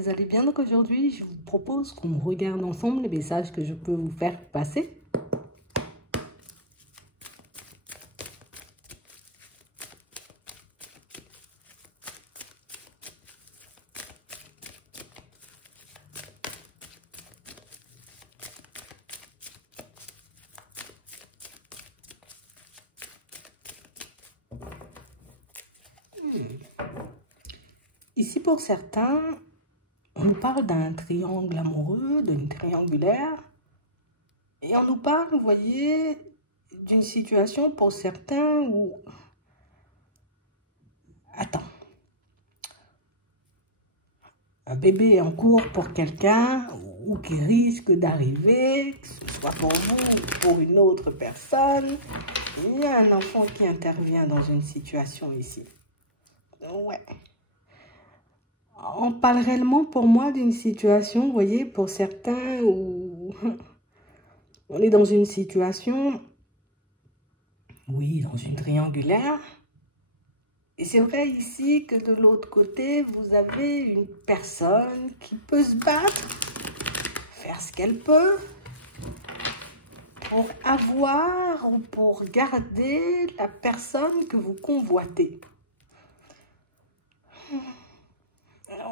vous allez bien. Donc aujourd'hui, je vous propose qu'on regarde ensemble les messages que je peux vous faire passer. Ici, pour certains, on nous parle d'un triangle amoureux, d'une triangulaire. Et on nous parle, vous voyez, d'une situation pour certains où... Attends. Un bébé est en cours pour quelqu'un ou qui risque d'arriver, que ce soit pour vous ou pour une autre personne. Il y a un enfant qui intervient dans une situation ici. Ouais. On parle réellement pour moi d'une situation, vous voyez, pour certains où on est dans une situation, oui, dans une triangulaire. Et c'est vrai ici que de l'autre côté, vous avez une personne qui peut se battre, faire ce qu'elle peut, pour avoir ou pour garder la personne que vous convoitez.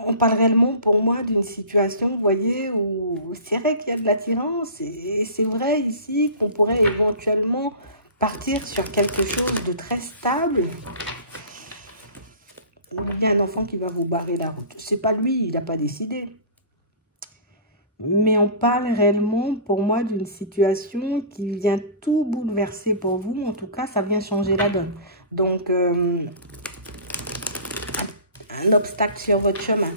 On parle réellement pour moi d'une situation, vous voyez, où c'est vrai qu'il y a de l'attirance et c'est vrai ici qu'on pourrait éventuellement partir sur quelque chose de très stable. Il y a un enfant qui va vous barrer la route. C'est pas lui, il n'a pas décidé. Mais on parle réellement pour moi d'une situation qui vient tout bouleverser pour vous. En tout cas, ça vient changer la donne. Donc, un obstacle sur votre chemin.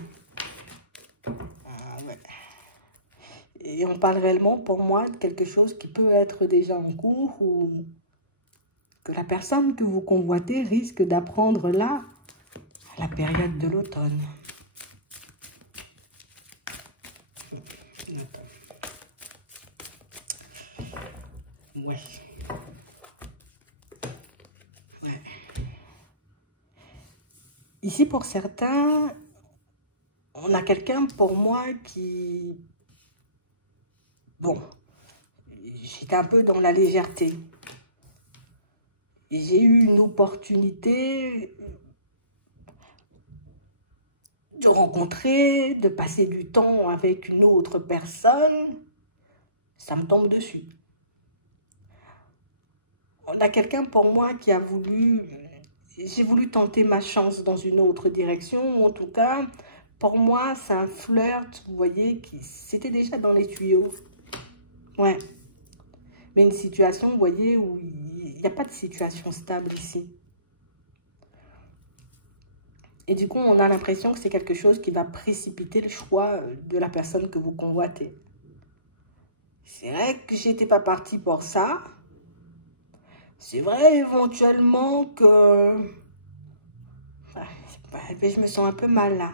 Ouais. Et on parle réellement pour moi de quelque chose qui peut être déjà en cours ou que la personne que vous convoitez risque d'apprendre là, à la période de l'automne. Ouais. Ouais. Ici, pour certains, on a quelqu'un pour moi qui... Bon, j'étais un peu dans la légèreté. J'ai eu une opportunité de rencontrer, de passer du temps avec une autre personne. Ça me tombe dessus. On a quelqu'un pour moi qui a voulu... J'ai voulu tenter ma chance dans une autre direction. En tout cas, pour moi, c'est un flirt, vous voyez, qui c'était déjà dans les tuyaux. Ouais. Mais une situation, vous voyez, où il n'y a pas de situation stable ici. Et du coup, on a l'impression que c'est quelque chose qui va précipiter le choix de la personne que vous convoitez. C'est vrai que j'étais pas partie pour ça. C'est vrai éventuellement que... je me sens un peu mal là.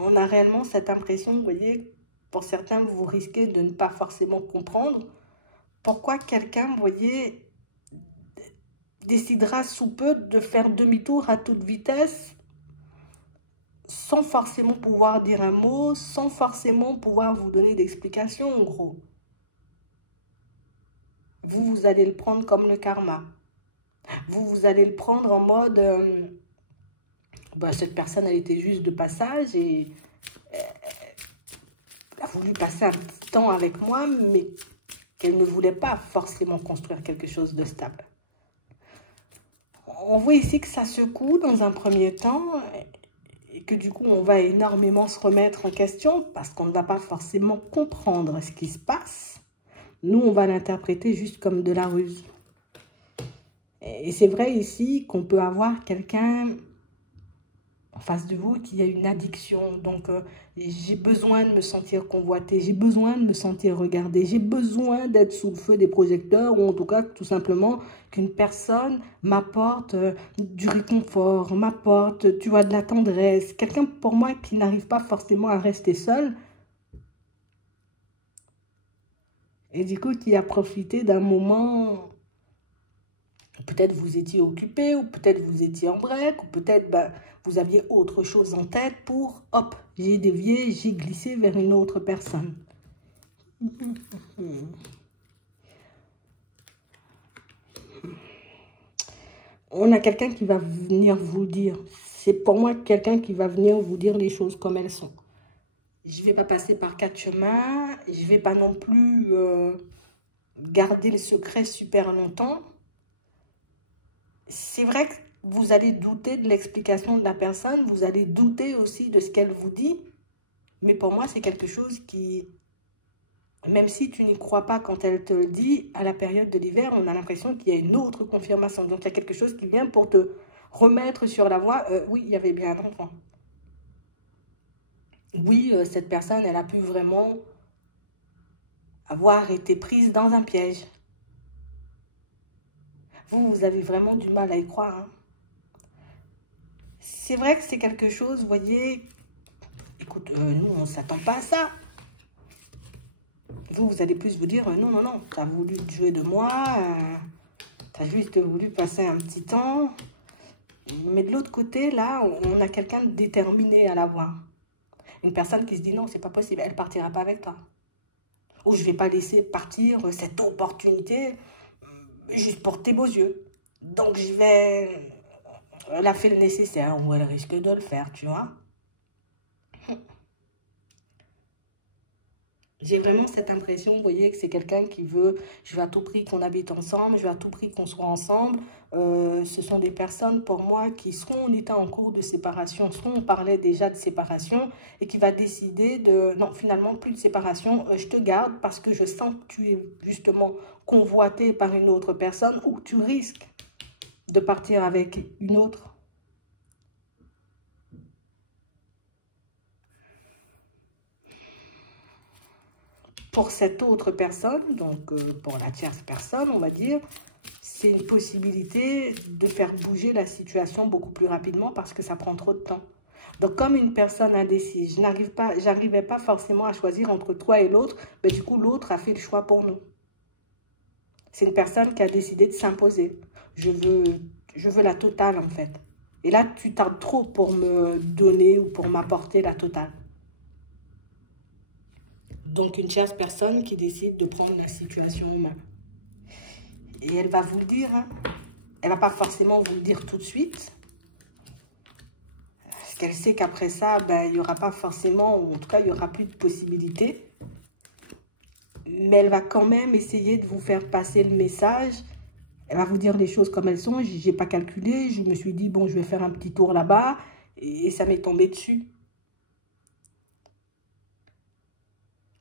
On a réellement cette impression, vous voyez, pour certains, vous risquez de ne pas forcément comprendre pourquoi quelqu'un, vous voyez, décidera sous peu de faire demi-tour à toute vitesse sans forcément pouvoir dire un mot, sans forcément pouvoir vous donner d'explication, en gros. Vous allez le prendre comme le karma. Vous allez le prendre en mode... cette personne, elle était juste de passage et elle a voulu passer un petit temps avec moi, mais qu'elle ne voulait pas forcément construire quelque chose de stable. On voit ici que ça secoue dans un premier temps et que du coup, on va énormément se remettre en question parce qu'on ne va pas forcément comprendre ce qui se passe. Nous, on va l'interpréter juste comme de la ruse. Et c'est vrai ici qu'on peut avoir quelqu'un en face de vous qui a une addiction. Donc, j'ai besoin de me sentir convoitée, j'ai besoin de me sentir regardée, j'ai besoin d'être sous le feu des projecteurs ou en tout cas, tout simplement, qu'une personne m'apporte du réconfort, m'apporte, tu vois, de la tendresse. Quelqu'un pour moi qui n'arrive pas forcément à rester seul et du coup qui a profité d'un moment Peut-être vous étiez occupé, ou peut-être vous étiez en break, ou peut-être vous aviez autre chose en tête pour, hop, j'ai dévié, j'ai glissé vers une autre personne. On a quelqu'un qui va venir vous dire. C'est pour moi quelqu'un qui va venir vous dire les choses comme elles sont. Je ne vais pas passer par 4 chemins. Je ne vais pas non plus garder le secret super longtemps. C'est vrai que vous allez douter de l'explication de la personne. Vous allez douter aussi de ce qu'elle vous dit. Mais pour moi, c'est quelque chose qui... Même si tu n'y crois pas quand elle te le dit, à la période de l'hiver, on a l'impression qu'il y a une autre confirmation. Donc, il y a quelque chose qui vient pour te remettre sur la voie. Oui, il y avait bien un enfant. Oui, cette personne, elle a pu vraiment avoir été prise dans un piège. Vous avez vraiment du mal à y croire. Hein. C'est vrai que c'est quelque chose, vous voyez, écoute, nous, on ne s'attend pas à ça. Vous allez plus vous dire, non, non, non, tu as voulu te jouer de moi, tu as juste voulu passer un petit temps. Mais de l'autre côté, là, on a quelqu'un de déterminé à l'avoir. Une personne qui se dit, non, c'est pas possible, elle partira pas avec toi. Ou je vais pas laisser partir cette opportunité juste pour tes beaux yeux. Donc, je vais... Elle a fait le nécessaire, ou elle risque de le faire, tu vois. J'ai vraiment cette impression, vous voyez, que c'est quelqu'un qui veut, je veux à tout prix qu'on habite ensemble, je veux à tout prix qu'on soit ensemble. Ce sont des personnes, pour moi, qui seront en état en cours de séparation, soit on parlait déjà de séparation, et qui va décider de, non, finalement, plus de séparation, je te garde parce que je sens que tu es justement convoité par une autre personne ou que tu risques de partir avec une autre. Pour cette autre personne, donc pour la tierce personne, on va dire, c'est une possibilité de faire bouger la situation beaucoup plus rapidement parce que ça prend trop de temps. Donc, comme une personne indécise, j'arrivais pas forcément à choisir entre toi et l'autre, mais du coup, l'autre a fait le choix pour nous. C'est une personne qui a décidé de s'imposer. Je veux la totale, en fait. Et là, tu tardes trop pour me donner ou pour m'apporter la totale. Donc, une tierce personne qui décide de prendre la situation en main. Et elle va vous le dire. Hein. Elle ne va pas forcément vous le dire tout de suite. Parce qu'elle sait qu'après ça, il n'y aura pas forcément, ou en tout cas, il n'y aura plus de possibilités. Mais elle va quand même essayer de vous faire passer le message. Elle va vous dire les choses comme elles sont. Je n'ai pas calculé. Je me suis dit, bon, je vais faire un petit tour là-bas. Et ça m'est tombé dessus.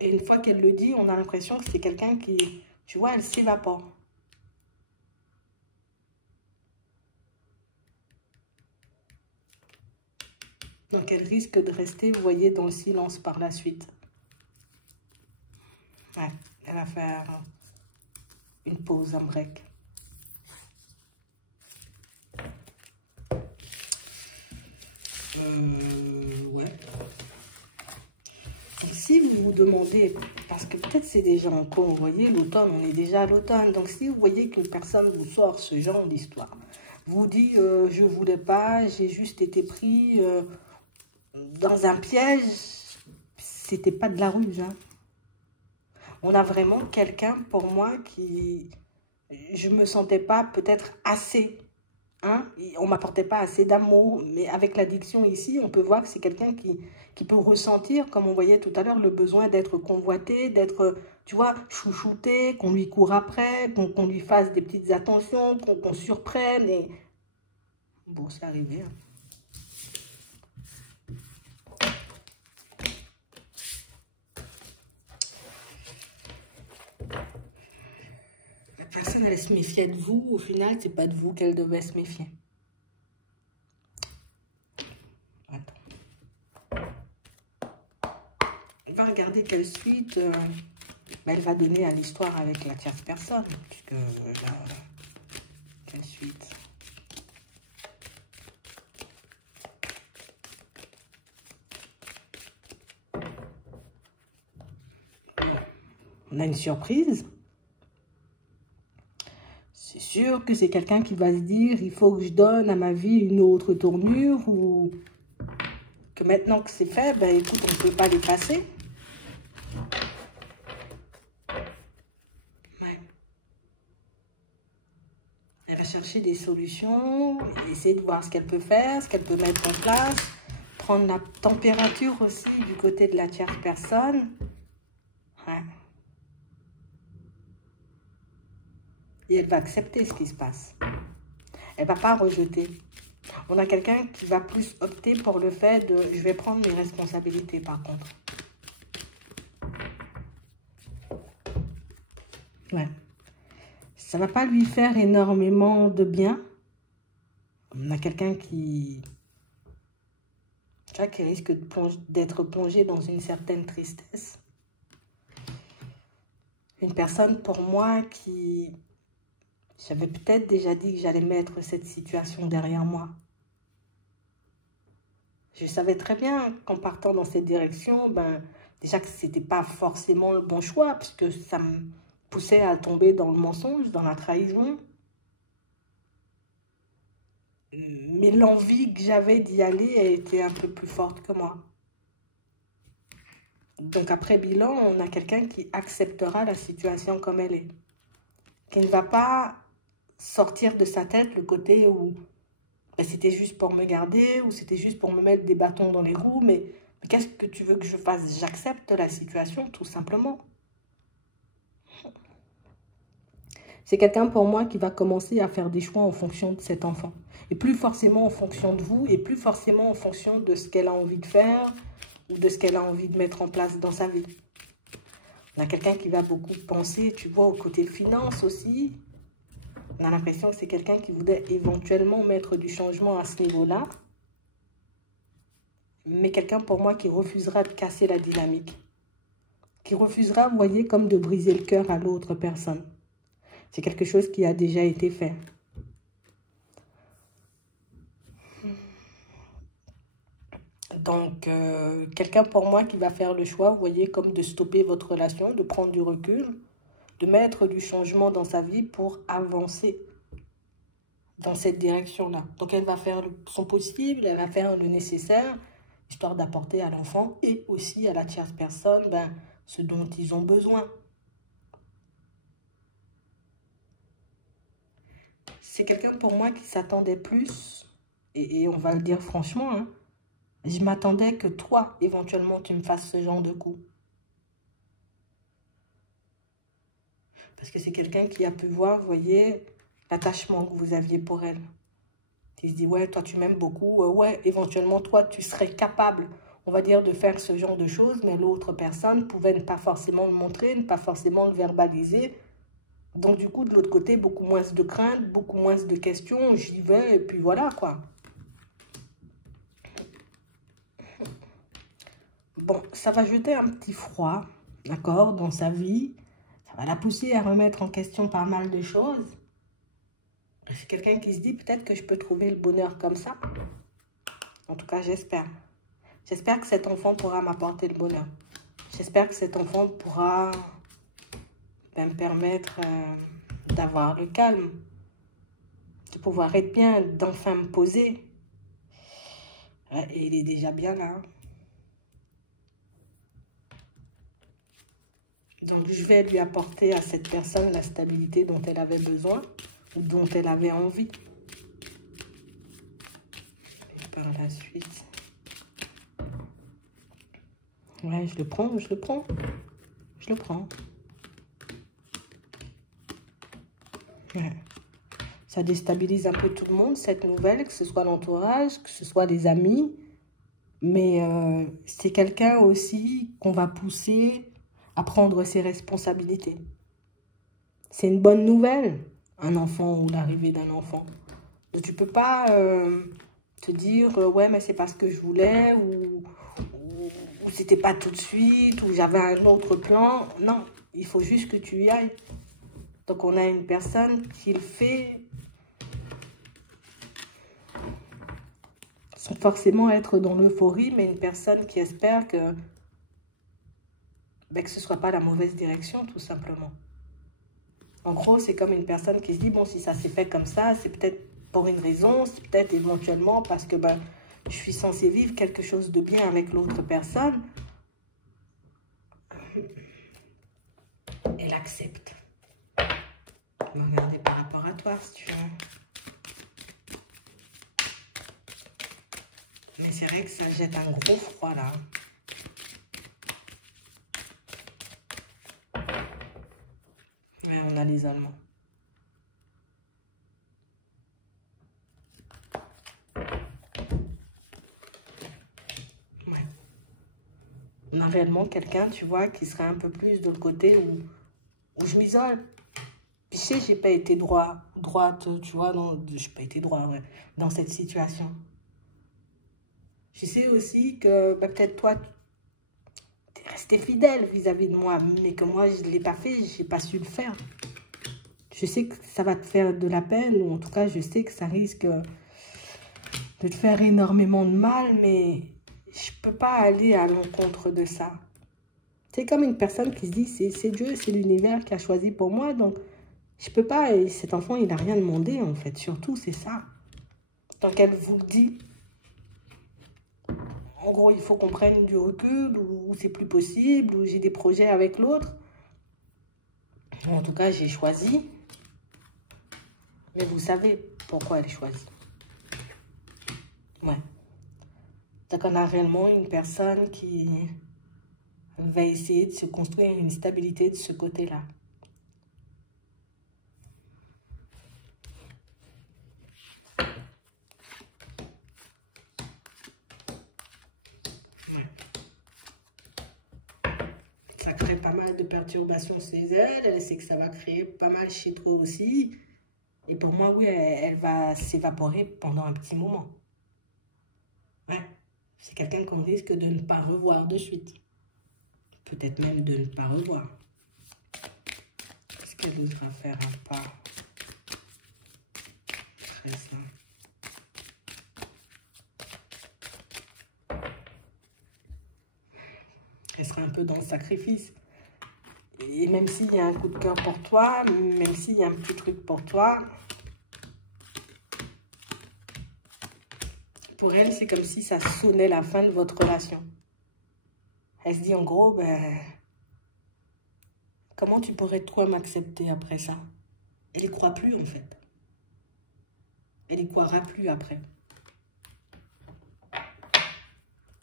Et une fois qu'elle le dit, on a l'impression que c'est quelqu'un qui, tu vois, elle s'évapore. Donc, elle risque de rester, vous voyez, dans le silence par la suite. Ouais, elle va faire une pause, un break. Ouais. Donc, si vous vous demandez, parce que peut-être c'est déjà en cours, vous voyez, l'automne, on est déjà à l'automne. Donc, si vous voyez qu'une personne vous sort ce genre d'histoire, vous dit, je voulais pas, j'ai juste été pris dans un piège, c'était pas de la ruse. Hein. On a vraiment quelqu'un, pour moi, qui... Je me sentais pas peut-être assez... Hein? On ne m'apportait pas assez d'amour, mais avec l'addiction ici, on peut voir que c'est quelqu'un qui peut ressentir, comme on voyait tout à l'heure, le besoin d'être convoité, d'être, tu vois, chouchouté, qu'on lui court après, qu'on lui fasse des petites attentions, qu'on surprenne. Et... Bon, c'est arrivé. Hein. La personne, elle se méfiait de vous. Au final, c'est pas de vous qu'elle devait se méfier. On va regarder quelle suite elle va donner à l'histoire avec la tierce personne. Puisque là, quelle suite? On a une surprise. C'est sûr que c'est quelqu'un qui va se dire, il faut que je donne à ma vie une autre tournure, ou que maintenant que c'est fait, ben écoute, on ne peut pas l'effacer. Ouais. Elle va chercher des solutions, essayer de voir ce qu'elle peut faire, ce qu'elle peut mettre en place, prendre la température aussi du côté de la tierce personne. Ouais. Et elle va accepter ce qui se passe. Elle ne va pas rejeter. On a quelqu'un qui va plus opter pour le fait de « je vais prendre mes responsabilités » par contre. Ouais. Ça ne va pas lui faire énormément de bien. On a quelqu'un qui risque d'être plongé dans une certaine tristesse. Une personne pour moi qui... J'avais peut-être déjà dit que j'allais mettre cette situation derrière moi. Je savais très bien qu'en partant dans cette direction, ben, déjà que ce n'était pas forcément le bon choix, puisque ça me poussait à tomber dans le mensonge, dans la trahison. Mais l'envie que j'avais d'y aller a été un peu plus forte que moi. Donc après bilan, on a quelqu'un qui acceptera la situation comme elle est. Qui ne va pas sortir de sa tête le côté où ben, c'était juste pour me garder, ou c'était juste pour me mettre des bâtons dans les roues, mais qu'est-ce que tu veux que je fasse? J'accepte la situation, tout simplement. C'est quelqu'un pour moi qui va commencer à faire des choix en fonction de cet enfant. Et plus forcément en fonction de vous, et plus forcément en fonction de ce qu'elle a envie de faire, ou de ce qu'elle a envie de mettre en place dans sa vie. On a quelqu'un qui va beaucoup penser, tu vois, au côté finance aussi. On a l'impression que c'est quelqu'un qui voudrait éventuellement mettre du changement à ce niveau-là. Mais quelqu'un pour moi qui refusera de casser la dynamique. Qui refusera, vous voyez, comme de briser le cœur à l'autre personne. C'est quelque chose qui a déjà été fait. Donc, quelqu'un pour moi qui va faire le choix, vous voyez, comme de stopper votre relation, de prendre du recul, de mettre du changement dans sa vie pour avancer dans cette direction-là. Donc, elle va faire son possible, elle va faire le nécessaire, histoire d'apporter à l'enfant et aussi à la tierce personne ben, ce dont ils ont besoin. C'est quelqu'un pour moi qui s'attendait plus, et on va le dire franchement, hein, je m'attendais que toi, éventuellement, tu me fasses ce genre de coup. Parce que c'est quelqu'un qui a pu voir, vous voyez, l'attachement que vous aviez pour elle. Il se dit, ouais, toi, tu m'aimes beaucoup. Ouais, éventuellement, toi, tu serais capable, on va dire, de faire ce genre de choses, mais l'autre personne pouvait ne pas forcément le montrer, ne pas forcément le verbaliser. Donc, du coup, de l'autre côté, beaucoup moins de crainte, beaucoup moins de questions. J'y vais, et puis voilà, quoi. Bon, ça va jeter un petit froid, d'accord, dans sa vie. Ça va la pousser à remettre en question pas mal de choses. C'est quelqu'un qui se dit, peut-être que je peux trouver le bonheur comme ça. En tout cas, j'espère. J'espère que cet enfant pourra m'apporter le bonheur. J'espère que cet enfant pourra me permettre d'avoir le calme, de pouvoir être bien, d'enfin me poser. Et il est déjà bien là. Donc, je vais lui apporter à cette personne la stabilité dont elle avait besoin ou dont elle avait envie. Et par la suite... Ouais, je le prends. Je le prends. Ouais. Ça déstabilise un peu tout le monde, cette nouvelle, que ce soit l'entourage, que ce soit les amis. Mais c'est quelqu'un aussi qu'on va pousser à prendre ses responsabilités. C'est une bonne nouvelle, un enfant ou l'arrivée d'un enfant. Donc, tu ne peux pas te dire, ouais, mais c'est parce que je voulais, ou c'était pas tout de suite, ou j'avais un autre plan. Non, il faut juste que tu y ailles. Donc, on a une personne qui le fait sans forcément être dans l'euphorie, mais une personne qui espère que ce ne soit pas la mauvaise direction, tout simplement. En gros, c'est comme une personne qui se dit, bon, si ça s'est fait comme ça, c'est peut-être pour une raison, c'est peut-être éventuellement parce que ben, je suis censée vivre quelque chose de bien avec l'autre personne. Elle accepte. On va regarder par rapport à toi, si tu veux. Mais c'est vrai que ça jette un gros froid, là. Ouais, on a les Allemands. Ouais. On a réellement quelqu'un, tu vois, qui serait un peu plus de le côté où je m'isole. Puis, je sais, j'ai pas été droite, tu vois, j'ai pas été droit, ouais, dans cette situation. Je sais aussi que bah, peut-être toi, tu es resté fidèle vis-à-vis de moi, mais que moi, je ne l'ai pas fait, je n'ai pas su le faire. Je sais que ça va te faire de la peine, ou en tout cas, je sais que ça risque de te faire énormément de mal, mais je ne peux pas aller à l'encontre de ça. C'est comme une personne qui se dit, c'est Dieu, c'est l'univers qui a choisi pour moi, donc je ne peux pas, et cet enfant, il n'a rien demandé, en fait, surtout, c'est ça. Donc, elle vous le dit. En gros, il faut qu'on prenne du recul, ou c'est plus possible, ou j'ai des projets avec l'autre. En tout cas, j'ai choisi. Mais vous savez pourquoi elle choisit. Ouais. Donc, on a réellement une personne qui va essayer de se construire une stabilité de ce côté-là. Ouais. Ça crée pas mal de perturbations chez elle. Elle sait que ça va créer pas mal chez toi aussi. Et pour moi, oui, elle va s'évaporer pendant un petit moment. Ouais. C'est quelqu'un qu'on risque de ne pas revoir de suite. Peut-être même de ne pas revoir. Qu'est-ce qu'elle osera faire à part? Très simple. Elle sera un peu dans le sacrifice. Et même s'il y a un coup de cœur pour toi, même s'il y a un petit truc pour toi, pour elle, c'est comme si ça sonnait la fin de votre relation. Elle se dit en gros, ben, comment tu pourrais toi m'accepter après ça? Elle n'y croit plus en fait. Elle n'y croira plus après.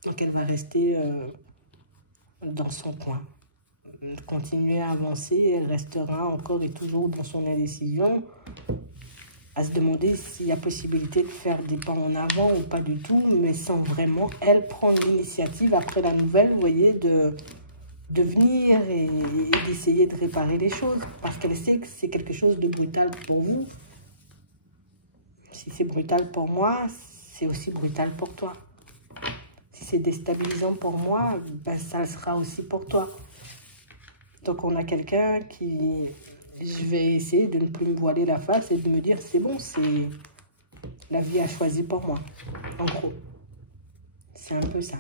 Donc elle va rester dans son coin. Continuer à avancer, elle restera encore et toujours dans son indécision, à se demander s'il y a possibilité de faire des pas en avant ou pas du tout, mais sans vraiment, elle, prendre l'initiative après la nouvelle, vous voyez, de venir et d'essayer de réparer les choses, parce qu'elle sait que c'est quelque chose de brutal pour vous. Si c'est brutal pour moi, c'est aussi brutal pour toi. Si c'est déstabilisant pour moi, ben ça le sera aussi pour toi. Donc on a quelqu'un qui... Je vais essayer de ne plus me voiler la face et de me dire, c'est bon, c'est... La vie a choisi pour moi. En gros. C'est un peu ça.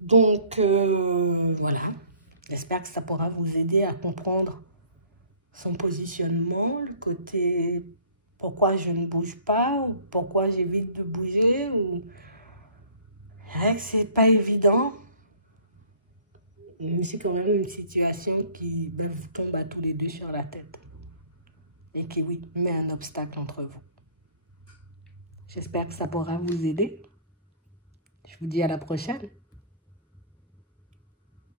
Donc, voilà. J'espère que ça pourra vous aider à comprendre son positionnement, le côté pourquoi je ne bouge pas, ou pourquoi j'évite de bouger, ou... C'est pas évident. Mais c'est quand même une situation qui vous tombe à tous les deux sur la tête. Et qui, oui, met un obstacle entre vous. J'espère que ça pourra vous aider. Je vous dis à la prochaine.